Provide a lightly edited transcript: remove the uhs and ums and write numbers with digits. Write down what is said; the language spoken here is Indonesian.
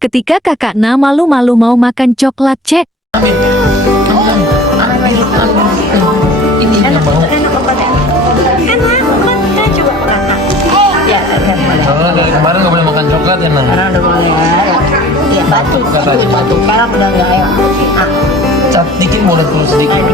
Ketika kakak Na malu-malu mau makan coklat cek. Ini enak, enak obatnya. Enak, kan coba kakak. Ya, Soalnya dari kemarin nggak boleh makan coklat ya, Nang. sekarang udah boleh ya. Ya, batuk, batuk. Sekarang udah nggak ya. Ah, Cat dikit boleh terus sedikit.